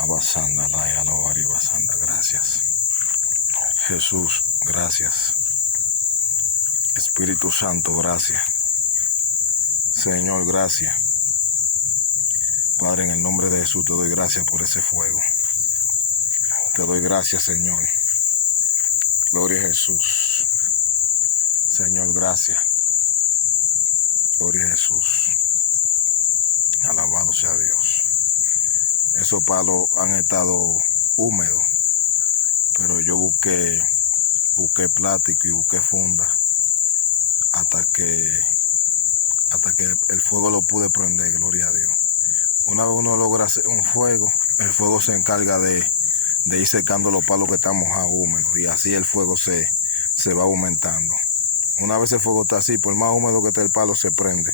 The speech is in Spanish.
Abasanda, Laia, Lovari, Basanda, gracias. Jesús, gracias. Espíritu Santo, gracias. Señor, gracias. Padre, en el nombre de Jesús te doy gracias por ese fuego. Te doy gracias, Señor. Gloria a Jesús. Señor, gracias. Gloria a Jesús. Alabado sea Dios. Esos palos han estado húmedos, pero yo busqué plástico y busqué funda hasta que el fuego lo pude prender, gloria a Dios. Una vez uno logra hacer un fuego, el fuego se encarga de ir secando los palos que están mojados, húmedos, y así el fuego se va aumentando. Una vez el fuego está así, por más húmedo que esté el palo, se prende.